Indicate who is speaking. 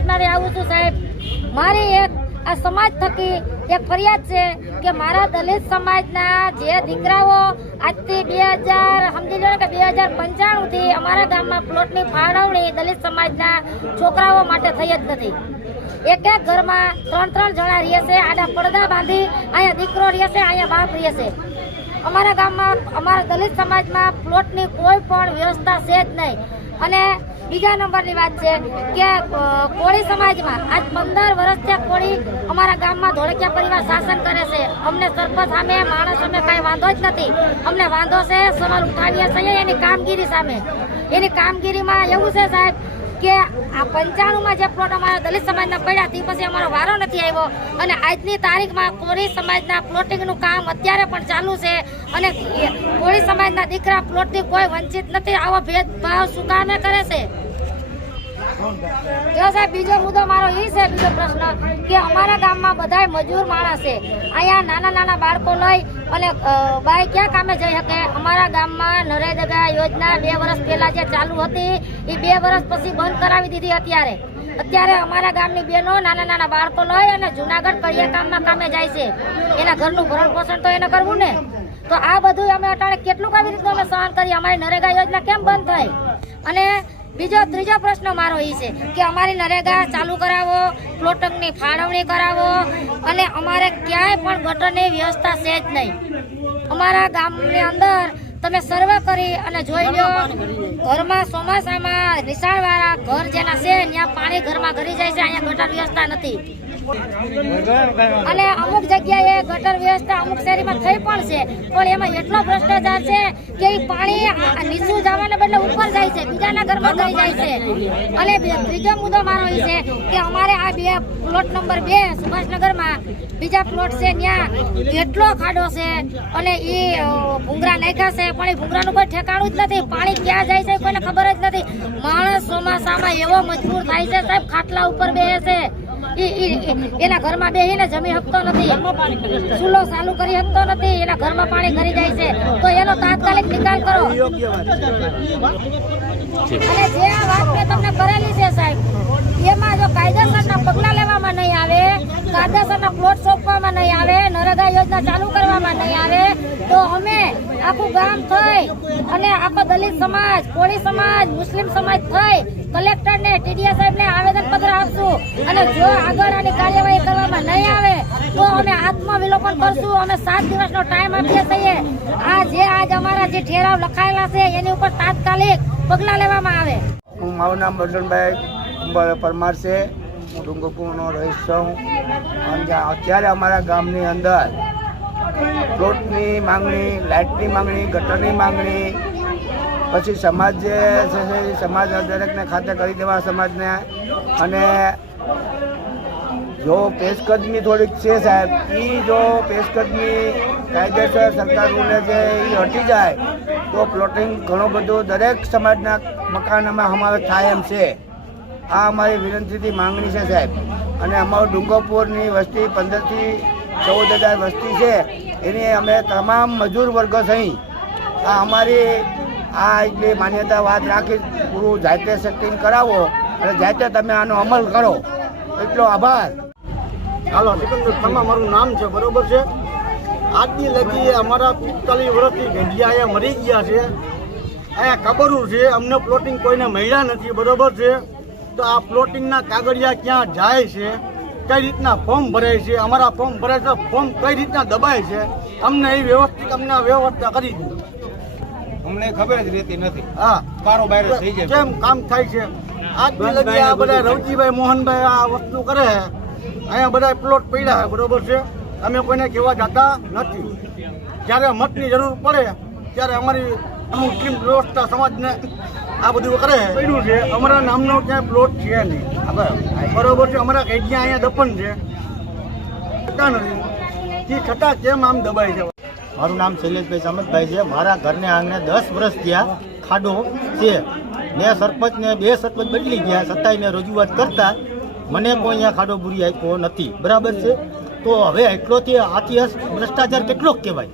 Speaker 1: સમાજમાંથી આવું છું સાહેબ. મારી એક આ સમાજ થકી એક ફરિયાદ છે કે મારા દલિત સમાજના જે દીકરાઓ આજથી બે હજાર, સમજી લો કે બે હજાર પંચાણુંથી અમારા ગામમાં પ્લોટની ફાળવણી દલિત સમાજના છોકરાઓ માટે થઈ જ નથી. એક એક ઘરમાં ત્રણ ત્રણ જણા રહે છે આડા પડદા બાંધી અહીંયા દીકરો રહે છે અહીંયા બાપ રહે છે અમારા ગામમાં, અમારા દલિત સમાજમાં પ્લોટની કોઈ પણ વ્યવસ્થા છે જ નહીં. અને બીજા નંબરની વાત છે કે કોળી સમાજમાં આજ પંદર વર્ષથી કોળી અમારા ગામમાં ધોળકિયા પરિવાર શાસન કરે છે. અમને સરપંચ સામે, માણસ સામે કાંઈ વાંધો જ નથી. અમને વાંધો છે સવાલ ઉઠાવીએ છીએ એની કામગીરી સામે. એની કામગીરીમાં એવું છે સાહેબ કે આ પંચાણુંમાં જે પ્લોટ અમારા દલિત સમાજના પડ્યા તે પછી અમારો વારો નથી આવ્યો. અને આજની તારીખમાં કોળી સમાજના પ્લોટિંગનું કામ અત્યારે પણ ચાલુ છે. અને કોળી સમાજના દીકરા પ્લોટથી કોઈ વંચિત નથી, આવો ભેદભાવ શું કામે કરે છે? જો સાહેબ, બીજો મુદ્દો મારો એ છે, બીજો પ્રશ્ન, કે અમારા ગામમાં બધાય મજૂર માણસ છે. અહીંયા નાના નાના બાળકો લઈ અને બાય ક્યાં કામે જઈ શકે? અમારા ગામમાં નરેગા યોજના બે વર્ષ પહેલા જે ચાલુ હતી એ બે વર્ષ પછી બંધ કરાવી દીધી અત્યારે. અત્યારે અમારા ગામની બહેનો નાના નાના બાળકો લઈ અને જુનાગઢ કડિયા કામમાં કામે જાય છે. એના ઘરનું ભરણ પોષણ તો એને કરવું ને? તો આ બધું અમે અટાણે કેટલું આવી રીતનું અમે સહન કરીએ. અમારી નરેગા યોજના કેમ બંધ થઈ? અને બીજો, ત્રીજો પ્રશ્ન મારો એ છે કે અમારી નરેગા ચાલુ કરાવો, પ્લોટકની ફાળવણી કરાવો, અને અમારે ક્યાંય પણ ગટરની વ્યવસ્થા છે જ નહીં. અમારા ગામની અંદર તમે સર્વે કરી અને જોઈ લો, ઘરમાં ચોમાસામાં નિશાળવાળા ઘર જેના છે, ત્યાં પાણી ઘરમાં ઘરી જાય છે, અહીંયા ગટર વ્યવસ્થા નથી. અને અમુક જગ્યાએ ગટર વ્યવસ્થા અમુક શહેરીમાં થઈ પણ છે. પણ એમાં એટલો ભ્રષ્ટાચાર છે કે એ પાણી નીચું જવાને બદલે ઉપર જાય છે, બીજાના ઘરમાં જઈ જાય છે. અને ત્રીજો મુદ્દો મારો એ છે કે અમારે આ બે પ્લોટ નંબર બે સુભાષનગરમાં, બીજા પ્લોટ છે ત્યાં એટલો ખાડો છે અને એ ભૂંગરા નાખ્યા છે, પણ એ ભૂંગરાનું કોઈ ઠેકાણું જ નથી. પાણી ક્યાં જાય છે કોઈને ખબર જ નથી. માણસ ચોમાસામાં એવો મજબૂર થાય છે સાહેબ, ખાટલા ઉપર બેસે છે. એના ઘરમાં બેસીને જમી શકતો નથી. ચૂલો ચાલુ કરી શકતો નથી. એના ઘરમાં પાણી ઘરી જાય છે. તો એનો તાત્કાલિક નિકાલ કરો. અને જે આ વાત મેં તમને કરેલી છે સાહેબ, એમાં જો કાયદેસરના પગલાં લેવામાં નહીં આવે, કાયદેસરના પ્લોટ સોંપવામાં નહીં આવે નરેગા યોજના ચાલુ કરવામાં નહીં આવે, તો અમે આખું ગામ થઈ અને આખો દલિત સમાજ, કોળી સમાજ, મુસ્લિમ સમાજ થઈ, કલેક્ટરને ટીડીએસ આપશું અને જો આગળ આની કાર્યવાહી કરવામાં નહીં આવે, તો અમે આત્મવિલોપન કરશું. અમે સાત દિવસનો ટાઈમ આપીએ છીએ. આ જે આજ અમારા જે ઠેરાવ લખાયેલા છે, એની ઉપર તાત્કાલિક પગલાં લેવામાં આવે.
Speaker 2: હું, મારું નામ બળવંતભાઈ બ- પરમાર છે. હું ડુંગરપુરનો રહીશ છું. અને અત્યારે અમારા ગામની અંદર પ્લોટની માંગણી, લાઇટની માંગણી, ગટરની માંગણી પછી સમાજ જે છે એ સમાજ દરેકને ખાતે કરી દેવા સમાજને. અને જો પેશકદમી થોડીક છે સાહેબ એ જો પેશકદમી કાયદેસર સરકાર રૂલે છે એ હટી જાય, તો પ્લોટિંગ ઘણું બધું દરેક સમાજના મકાનમાં સમાવેશ થાય એમ છે. આ અમારી વિનંતીથી માંગણી છે સાહેબ. અને અમારું ડુંગરપુરની વસ્તી પંદરથી ચૌદ હજાર વસ્તી છે. એની અમે તમામ મજૂર વર્ગો થઈ આ અમારી આ એટલી માન્યતા વાત રાખી પૂરું જાતે સેટિંગ કરાવો અને જાતે તમે આનો અમલ કરો. એટલો આભાર.
Speaker 3: હાલો, સિકંદર શર્મા મારું નામ છે, બરોબર છે? આજની લગી અમારા પિસ્તાલીસ વર્ષથી ગંઢિયા અહીંયા મરી ગયા છે. અહીંયા કબરું છે, અમને પ્લોટિંગ કોઈને મળ્યા નથી, બરોબર છે? તો આ પ્લોટિંગના કાગળિયા ક્યાં જાય છે? કઈ રીતના ફોર્મ ભરાય છે? અમારા ફોર્મ ભરાય છે ફોર્મ કઈ રીતના દબાય છે? અમને એ વ્યવસ્થિત અમને વ્યવસ્થા કરી દો.
Speaker 4: અમને ખબર જ રહેતી નથી.
Speaker 3: હા.
Speaker 4: બારો બાર થઈ જાય.
Speaker 3: કેમ કામ થાય છે? આજની લગી આ બધા રવજીભાઈ મોહનભાઈ આ વસ્તુ કરે છે. અહીંયા બધા પ્લોટ પડ્યા છે બરોબર છે? અમે કોઈને કહેવા જતા નથી. જ્યારે મતની જરૂર પડે ત્યારે અમારી અમુક ટીમ વ્યવસ્થા સમાજને આ બધું કરે પડ્યું છે. અમારા નામનો ક્યાંય પ્લોટ છે નહીં. બરોબર છે? અમારા કૈદિયા અહીંયા દફન છે. છતાં નથી. તે છતાં કેમ આમ દબાય છે
Speaker 5: મારું નામ શૈલેષભાઈ સામંતભાઈ છે. મારા ઘરને આંગણે દસ વર્ષ થયા ખાડો છે. મેં સરપંચને બે સરપંચ બદલી ગયા. છતાંય મેં રજૂઆત કરતા મને કોઈ અહીંયા ખાડો બુરી આપ્યો નથી. બરાબર છે? તો હવે એટલોથી આથી ભ્રષ્ટાચાર કેટલોક કહેવાય?